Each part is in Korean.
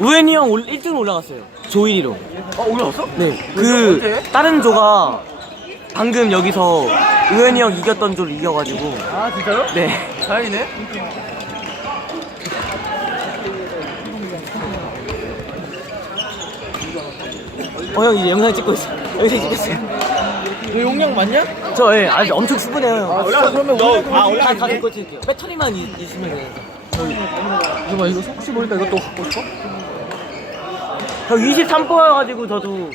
우현이 형 올, 1등 올라갔어요. 조 1위로. 어 올라왔어? 네. 그 언제? 다른 조가 방금 여기서 우현이 형 이겼던 조를 이겨가지고 아 진짜요? 네. 다행이네. 어 형 이제 영상 찍고 있어. 영상 찍고 있어요. 너 용량 맞냐? 저 예, 아직 엄청 충분해요. 형. 올라 그러면 너 아, 올라 다 들고 찍을게요. 배터리만 이- 있으면 돼요. 잠깐만 이거 혹시 모르니까 이것도 갖고 싶어? 저 23%여가지고 저도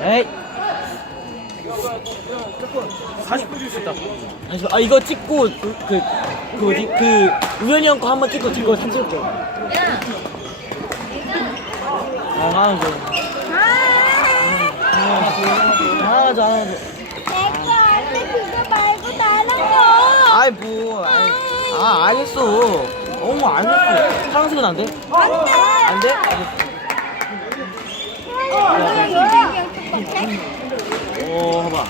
에이 40분 줄 수 있다. 잠시만, 아 이거 찍고 그, 그, 그 뭐지 그 우현이 형 거 한 번 찍고 찍고 사진 찍을게요. 아 하나 줘. 하나 줘 하나 줘. 내거 안돼 그거 말고 다른 거. 아이 뭐 아이, 아 알겠어. 어머 알겠어. 파란색은 안 돼? 안 돼. 안 돼? 알겠어. 너랑 인생이랑 똑같아? 오 봐봐.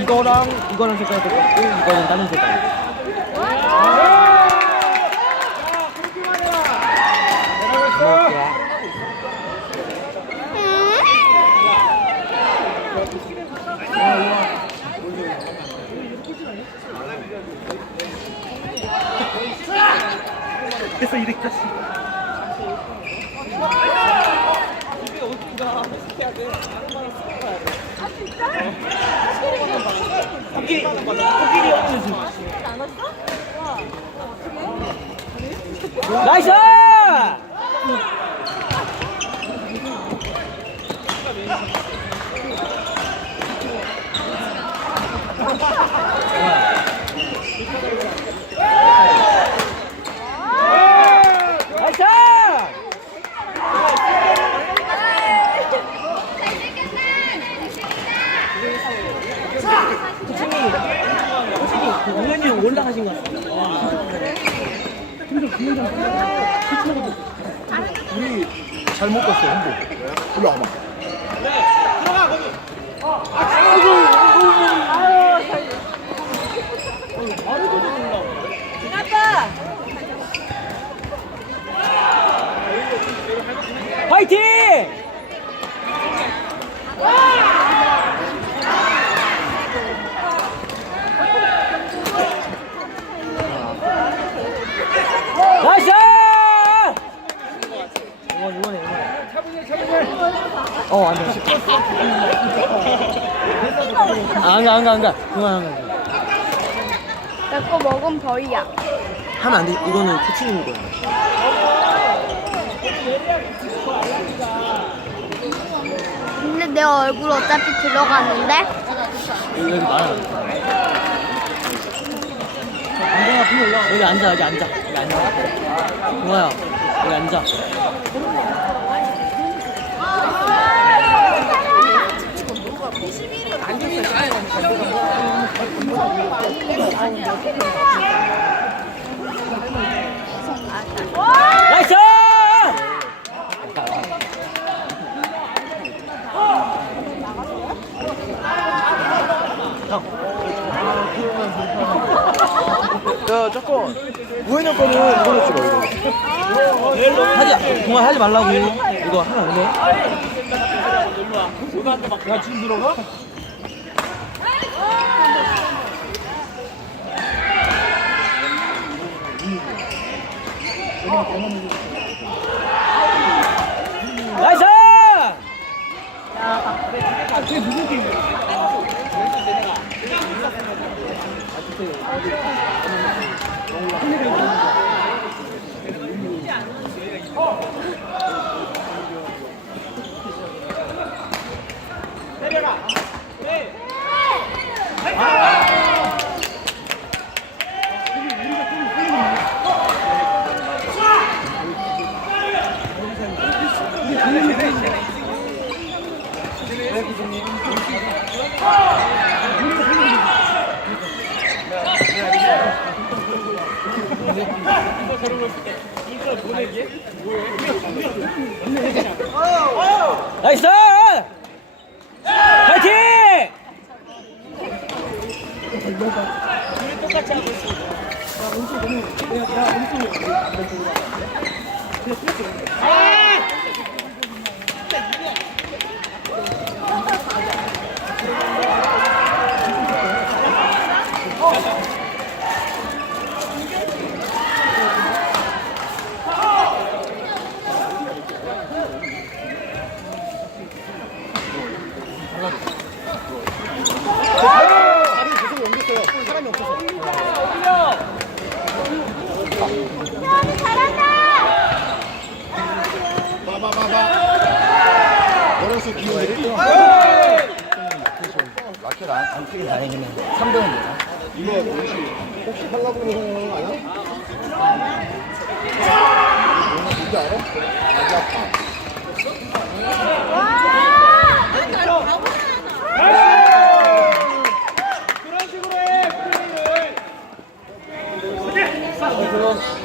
이거랑 이거랑 색깔이 똑같고 이거는 다른 색깔. 그래서 이렇게 나이 스! 나이스! 솔직히 그 우현이 형 올라가신 것 같습니다. 우리 잘 못 갔어 홍보. 일로 와봐. 화이팅! 나이스! 이건 이번에 이번에. 어, 안 돼. 아, 안 가, 안 가, 안 가. 그만, 안 가. 내거 먹으면 벌이야. 하면 안 돼. 이거는 코치님 거야. 근데 내 얼굴 어차피 들어갔는데? 여기, 여기 말아. 안경아, 불 올라. 여기 앉아, 여기 앉아. 여기 앉아. 좋아요. 여기 앉아. 나이스! 야 잠깐. 우현이 형 거는 이걸로 찍어 이거. 하지, 그만 하지 말라고. 이거 하면 안 돼. 일로 와. 고등학교 막. 야, 지금 들어가? 나이스! 아, 그게 무슨 게임이야? 아, 내가. 아, 나이스! 파이팅! 뭔가 둘이 똑같이 하고 있어. 나 엄청 너무 내가 엄청 너무 그래 그렇게. 태연이 잘한다. 어려서 기운들이 라켓 안, 안 뛰긴 다행이네 3등은 이거 혹시 혹시 하려고 그러는 거 아니야? 뭔지 알아? 아기 아파 와,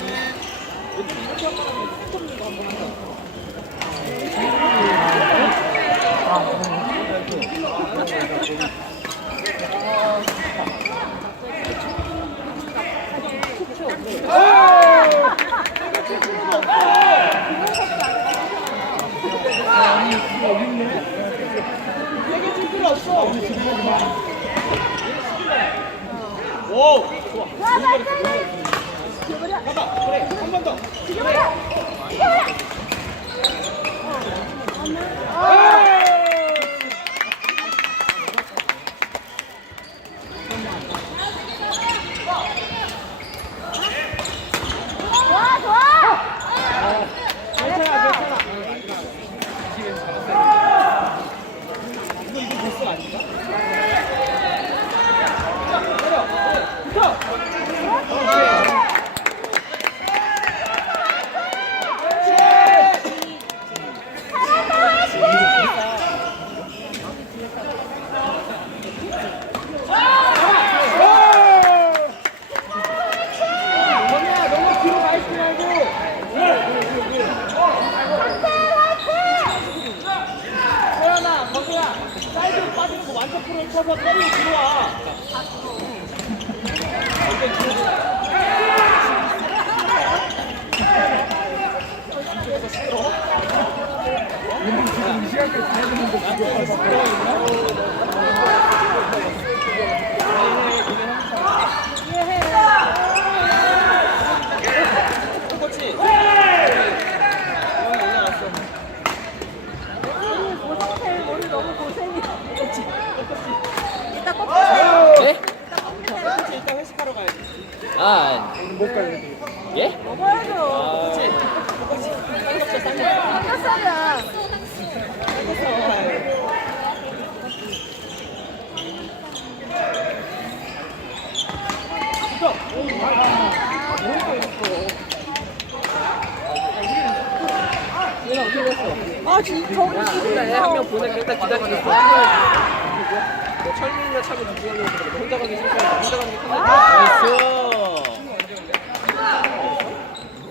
뭐 철민이나 차고 누구하려고 그래. 혼자 가기 싫어. 혼자 가는 게 편해. 나이스.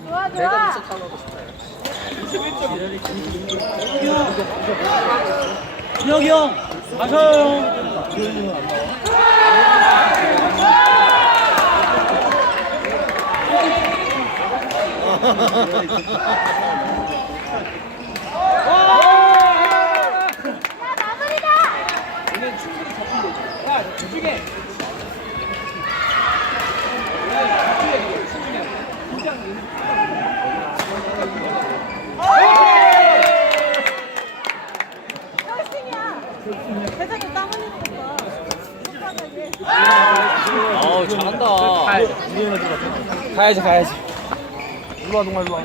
좋아, 내가 좋아. 진짜 타고 싶다. 준혁이 형, 가셔요. 야, 마무리다. 결승이야. 세상에 땀 흘리는 거 봐. 축하하게. 어우, 잘한다. 가야지, 가야지. 일로 와 동아 일로 와